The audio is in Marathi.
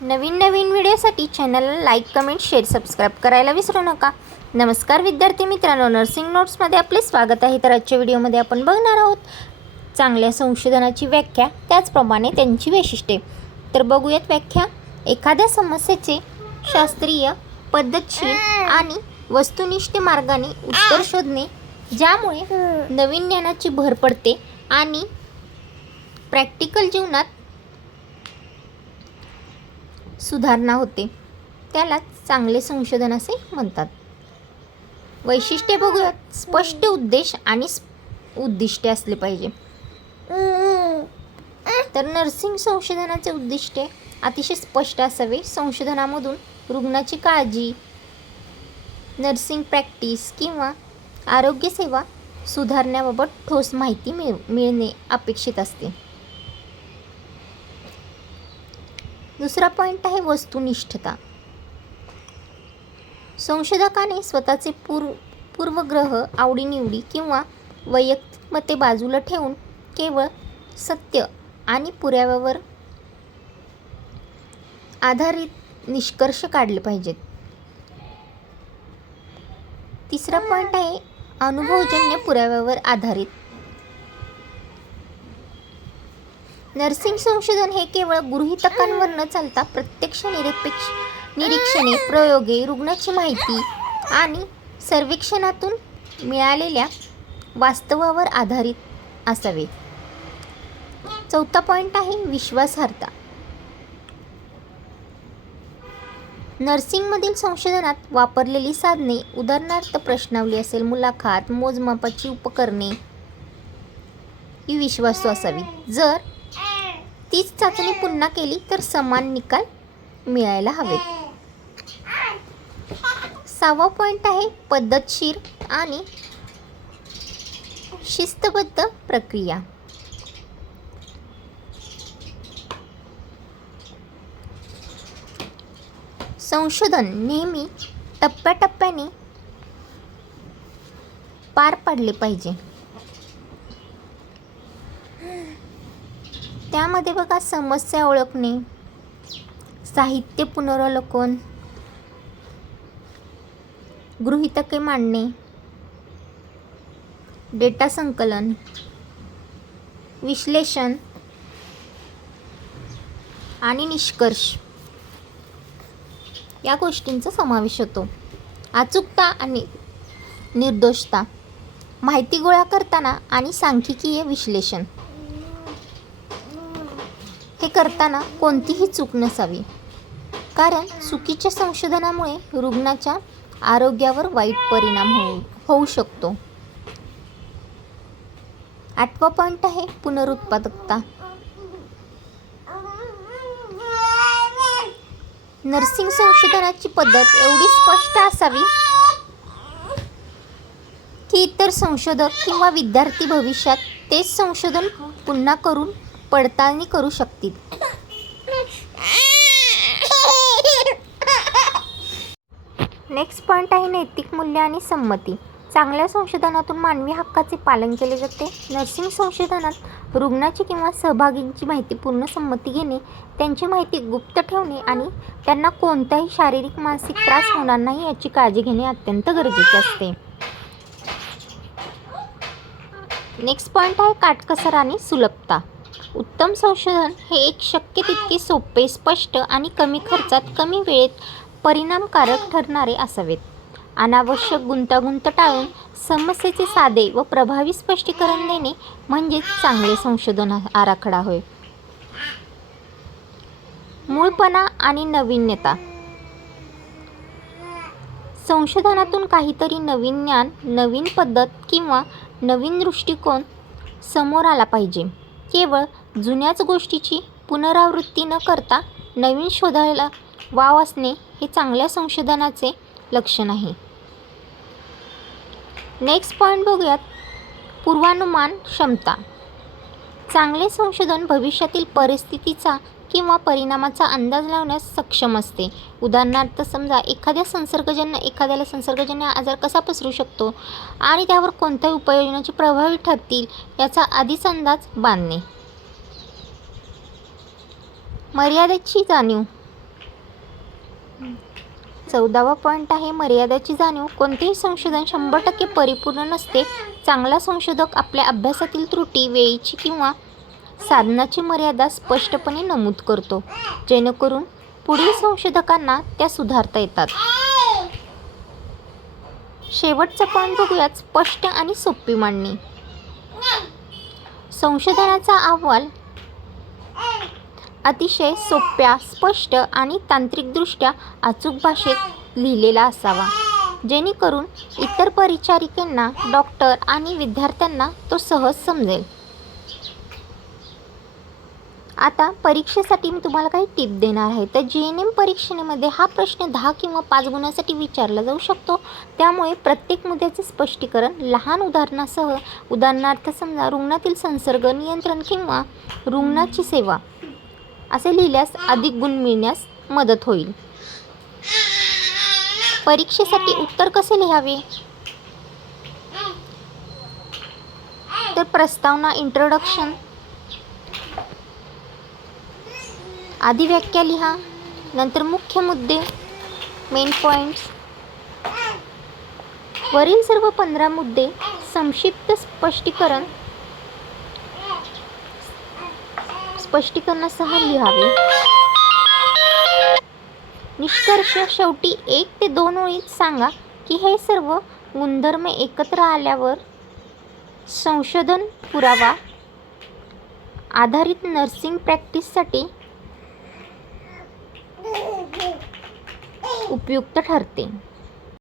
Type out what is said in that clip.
नवीन व्हिडिओसाठी चॅनलला लाईक, कमेंट, शेअर, सबस्क्राईब करायला विसरू नका. नमस्कार विद्यार्थी मित्रांनो, नर्सिंग नोट्समध्ये आपले स्वागत आहे. तर आजच्या व्हिडिओमध्ये आपण बघणार आहोत चांगल्या संशोधनाची व्याख्या, त्याचप्रमाणे त्यांची वैशिष्ट्ये. तर बघूयात व्याख्या. एखाद्या समस्येचे शास्त्रीय, पद्धतशीर आणि वस्तुनिष्ठ मार्गाने उत्तर शोधणे, ज्यामुळे नवीन ज्ञानाची भर पडते आणि प्रॅक्टिकल जीवनात सुधारणा होते, त्याला चांगले संशोधन असे म्हणतात. वैशिष्ट्ये बघूयात. स्पष्ट उद्देश आणि उद्दिष्टे असले पाहिजे. तर नर्सिंग संशोधनाचे उद्दिष्टे अतिशय स्पष्ट असावे. संशोधनामधून रुग्णाची काळजी, नर्सिंग प्रॅक्टिस किंवा आरोग्यसेवा सुधारण्याबाबत ठोस माहिती मिळणे अपेक्षित असते. दुसरा पॉईंट आहे वस्तुनिष्ठता. संशोधकाने स्वतःचे पूर्वग्रह, आवडीनिवडी किंवा वैयक्तिक मते बाजूला ठेवून केवळ सत्य आणि पुराव्यावर आधारित निष्कर्ष काढले पाहिजेत. तिसरा पॉईंट आहे अनुभवजन्य पुराव्यावर आधारित. नर्सिंग संशोधन हे केवळ गृहीतकांवर न चालता प्रत्यक्ष निरीक्षणे, प्रयोगे, रुग्णाची माहिती आणि सर्वेक्षणातून मिळालेल्या वास्तवावर आधारित असावे. चौथा पॉईंट आहे विश्वासार्हता. नर्सिंगमधील संशोधनात वापरलेली साधने, उदाहरणार्थ प्रश्नावली असेल, मुलाखत, मोजमापाची उपकरणे ही विश्वासू असावी. जर तीच चाचणी पुन्हा केली तर समान निकाल मिळायला हवेत. सहावा पॉईंट आहे पद्धतशीर आणि शिस्तबद्ध प्रक्रिया. संशोधन नेहमी टप्प्याटप्प्याने पार पाडले पाहिजे. त्यामध्ये बघा, समस्या ओळखणे, साहित्य पुनरावलोकन, गृहीतके मांडणे, डेटा संकलन, विश्लेषण आणि निष्कर्ष या गोष्टींचा समावेश होतो. अचूकता आणि निर्दोषता. माहिती गोळा करताना आणि सांख्यिकीय विश्लेषण हे करताना कोणतीही चूक नसावी, कारण चुकीच्या संशोधनामुळे रुग्णाच्या आरोग्यावर वाईट परिणाम होऊ शकतो. आठवा पॉईंट आहे पुनरुत्पादकता. नर्सिंग संशोधनाची पद्धत एवढी स्पष्ट असावी की इतर संशोधक किंवा विद्यार्थी भविष्यात तेच संशोधन पुन्हा करून पडताळणी करू शकतील. नेक्स्ट पॉईंट आहे नैतिक मूल्य आणि संमती. चांगल्या संशोधनातून मानवी हक्काचे पालन केले जाते. नर्सिंग संशोधनात रुग्णाची किंवा सहभागींची माहिती पूर्ण संमती घेणे, त्यांची माहिती गुप्त ठेवणे आणि त्यांना कोणताही शारीरिक, मानसिक त्रास होणार नाही याची काळजी घेणे अत्यंत गरजेचे असते. नेक्स्ट पॉईंट आहे काटकसर आणि सुलभता. उत्तम संशोधन हे एक शक्य तितके सोपे, स्पष्ट आणि कमी खर्चात, कमी वेळेत परिणामकारक ठरणारे असावेत. अनावश्यक गुंतागुंत टाळून समस्येचे साधे व प्रभावी स्पष्टीकरण देणे म्हणजेच चांगले संशोधन आराखडा होय. मूळपणा आणि नवीनता. संशोधनातून काहीतरी नवीन ज्ञान, नवीन पद्धत किंवा नवीन दृष्टिकोन समोर आला पाहिजे. केवळ जुन्याच गोष्टीची पुनरावृत्ती न करता नवीन शोधायला वाव असणे हे चांगल्या संशोधनाचे लक्षण आहे. नेक्स्ट पॉईंट बघूयात. पूर्वानुमान क्षमता. चांगले संशोधन भविष्यातील परिस्थितीचा किंवा परिणामाचा अंदाज लावण्यास सक्षम असते. उदाहरणार्थ समजा एखाद्याला संसर्गजन्य आजार कसा पसरू शकतो आणि त्यावर कोणत्या उपाययोजना प्रभावी ठरतील याचा आधीच अंदाज बांधणे. मर्यादेची जाणीव. 14वा पॉईंट आहे मर्यादाची जाणीव. कोणतेही संशोधन 100% परिपूर्ण नसते. चांगला संशोधक आपल्या अभ्यासातील त्रुटी, वेळेची किंवा साधनाची मर्यादा स्पष्टपणे नमूद करतो, जेणेकरून पुढील संशोधकांना त्या सुधारता येतात. शेवटचा पॉईंट बघूयात, स्पष्ट आणि सोपी मांडणी. संशोधनाचा अहवाल अतिशय सोप्या, स्पष्ट आणि तांत्रिकदृष्ट्या अचूक भाषेत लिहिलेला असावा, जेणेकरून इतर परिचारिकांना, डॉक्टर आणि विद्यार्थ्यांना तो सहज समजेल. आता परीक्षेसाठी मी तुम्हाला काही टिप देणार आहे. तर JNM परीक्षेमध्ये हा प्रश्न 10 किंवा 5 गुणांसाठी विचारला जाऊ शकतो. त्यामुळे प्रत्येक मुद्द्याचे स्पष्टीकरण लहान उदाहरणासह, उदाहरणार्थ समजा रुग्णातील संसर्ग नियंत्रण किंवा रुग्णाची सेवा असे लिहिल्यास अधिक गुण मिळण्यास मदत होईल. परीक्षेसाठी उत्तर कसे लिहावे? तर प्रस्तावना, इंट्रोडक्शन, आधी व्याख्या लिहा, नंतर मुख्य मुद्दे, मेन पॉईंट्स. वरील सर्व 15 मुद्दे संक्षिप्त स्पष्टीकरणासह लिहावे. निष्कर्ष शेवटी 1 ते 2 ओळीत सांगा की हे सर्व गुणधर्म एकत्र आल्यावर संशोधन पुरावा आधारित नर्सिंग प्रॅक्टिससाठी उपयुक्त ठरते.